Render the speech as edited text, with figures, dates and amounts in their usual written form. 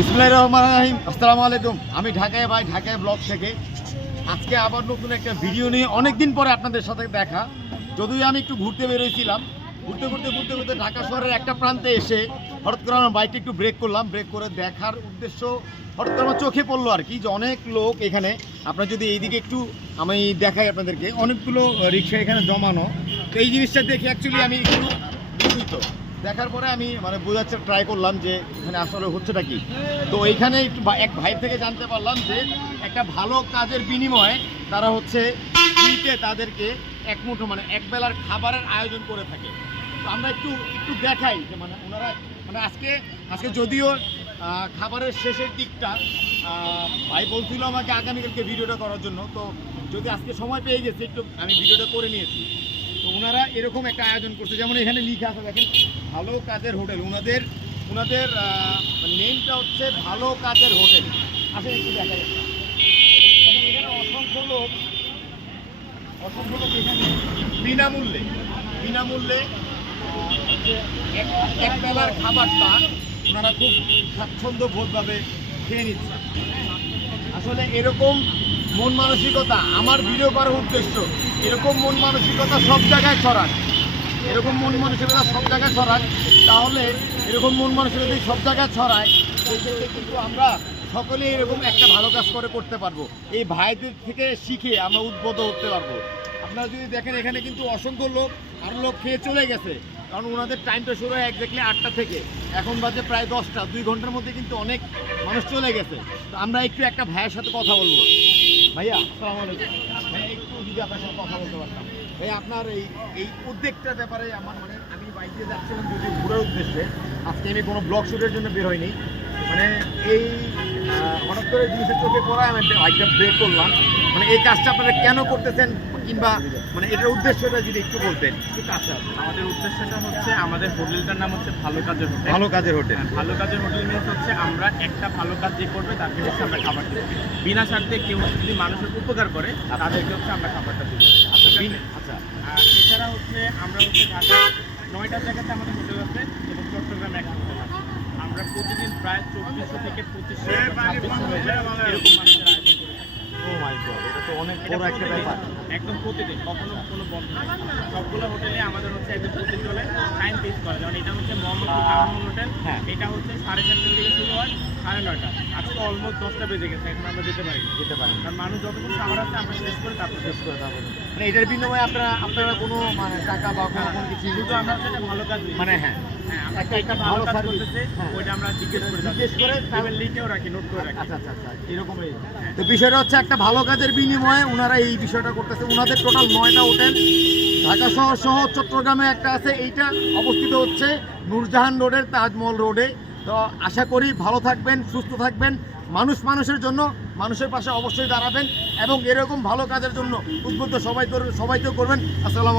বিসমিল্লাহির রহমানির রহিম। আসসালামু আলাইকুম। আমি ঢাকায় ঢাকায় ব্লগ থেকে আজকে আবার নতুন একটা ভিডিও নিয়ে অনেকদিন পরে আপনাদের সাথে দেখা। যদিও আমি একটু ঘুরতে বেরোইছিলাম, ঘুরতে ঢাকা শহরের একটা প্রান্তে এসে হঠাৎ করে আমার বাইকটা একটু ব্রেক করলাম। ব্রেক করে দেখার উদ্দেশ্য হঠাৎ করে আমার চোখে পড়লো আর কি, যে অনেক লোক এখানে, আপনার যদি এইদিকে একটু আমি দেখাই আপনাদেরকে, অনেকগুলো রিক্সা এখানে জমানো। তো এই জিনিসটা দেখে অ্যাকচুয়ালি আমি একটু বিস্মিত। দেখার পরে আমি বোঝাচ্ছে ট্রাই করলাম যে এখানে আসলে হচ্ছেটা কি। তো এইখানে একটু এক ভাই থেকে জানতে পারলাম যে একটা ভালো কাজের বিনিময়ে তারা হচ্ছে ফ্রিতে তাদেরকে এক মুঠো এক বেলার খাবারের আয়োজন করে থাকে। তো আমরা একটু দেখাই যে ওনারা আজকে যদিও খাবারের শেষের দিকটা ভাই বলছিল আমাকে আগামীকালকে ভিডিওটা করার জন্য, তো যদি আজকে সময় পেয়ে গেছে একটু আমি ভিডিওটা করে নিয়েছি। তো ওনারা এরকম একটা আয়োজন করছে, যেমন এখানে লিখা আছে দেখেন ভালো কাজের হোটেল। ওনাদের নেমটা হচ্ছে ভালো কাজের হোটেল। আসলে একটু দেখা যাচ্ছে এখানে অসংখ্য লোক এখানে বিনামূল্যে এক বেলার খাবারটা ওনারা খুব স্বাচ্ছন্দ্য বোধভাবে খেয়ে নিচ্ছে। আসলে এরকম মন মানসিকতা, আমার ভিডিও করার উদ্দেশ্য এরকম মন মানসিকতা সব জায়গায় ছড়াক, তাহলে এরকম মন মানসিকতা সব জায়গায় ছড়ায়, সেক্ষেত্রে কিন্তু আমরা সকলে এরকম একটা ভালো কাজ করতে পারবো। এই ভাইদের থেকে শিখে আমরা উদ্বুদ্ধ হতে পারবো। আপনারা যদি দেখেন এখানে কিন্তু অসংখ্য লোক খেয়ে চলে গেছে, কারণ ওনাদের টাইমটা শুরু হয় একজাক্টলি 8টা থেকে, এখন বাজে প্রায় 10টা। 2 ঘন্টার মধ্যে কিন্তু অনেক মানুষ চলে গেছে। তো আমরা একটু একটা ভাইয়ের সাথে কথা বলবো। ভাইয়া আসসালামু আলাইকুম। ভাইয়া একটু যদি আপনার সাথে কথা বলতে পারতাম। ভাই আপনার এই উদ্যোগটার ব্যাপারে আমার আমি বাইক দিয়ে যাচ্ছিলাম যদি ঘুরার উদ্দেশ্যে, আজকে আমি কোনো ব্লগ শ্যুটের জন্য বের হইনি। এই হঠাৎ করে জিনিসের চোখে পড়ায় আমি বাইকটা ব্রেক করলাম। এই কাজটা আপনারা কেন করতেছেন, কিংবা এটার উদ্দেশ্যটা যদি একটু বলতেন। একটু কাছে আছে। আমাদের উদ্দেশ্যটা হচ্ছে, আমাদের হোটেলটার নাম হচ্ছে ভালো কাজের হোটেল। ভালো কাজের হোটেল মিনস হচ্ছে আমরা একটা ভালো কাজ যে করবে তাকে হচ্ছে আমরা খাবার দিই, বিনা স্বার্থে। কেউ যদি মানুষের উপকার করে তাদেরকে হচ্ছে আমরা খাবারটা দিই। আচ্ছা, আর এছাড়া হচ্ছে আমরা হচ্ছে ঢাকায় 9টা জায়গাতে আমাদের হোটেল আছে এবং চট্টগ্রামে একটা হোটেল আছে। আমরা প্রতিদিন প্রায় 2400 থেকে 2500 এরকম মানুষের আয়োজন করে থাকি। ও মাই গড, এটা তো অনেক বড় একটা ব্যাপার। একদম প্রতিদিন, কখনো কোনো বন্ধ নেই। সবগুলো হোটেলে আমাদের হচ্ছে একদম প্রতিদিন চলে, টাইম ফিক্স করা। যেমন এটা হচ্ছে মোহাম্মদপুর কারণ হোটেল, এটা হচ্ছে 7:30 থেকে শুরু হয় 9:30। আজকে অলমোস্ট 10টা বেজে গেছে, এখন আমরা যেতে পারি। কারণ মানুষ যতক্ষণ খাবার আছে আমরা শেষ করে তারপর এটার বিনিময়ে আপনারা কোনো টাকা বা কোনো কিছু, শুধু আমরা হচ্ছে একটা ভালো কাজ হ্যাঁ একটা ভালো কাজ করতেছে, ওইটা আমরা জিজ্ঞেস করে তারপর লিখেও রাখি, নোট করে রাখি। আচ্ছা, এরকমই। তো বিষয়টা হচ্ছে একটা ভালো কাজের বিনিময়ে ওনারা এই বিষয়টা করতেছে। ওনাদের টোটাল 9টা হোটেল ঢাকা শহর সহ চট্টগ্রামে একটা আছে, এইটা অবস্থিত হচ্ছে নূরজাহান রোডের তাজমহল রোডে। তো আশা করি ভালো থাকবেন, সুস্থ থাকবেন, মানুষের জন্য মানুষের পাশে অবশ্যই দাঁড়াবেন এবং এরকম ভালো কাজের জন্য উদ্বুদ্ধ সবাইকে করবেন। আসসালামু আলাইকুম।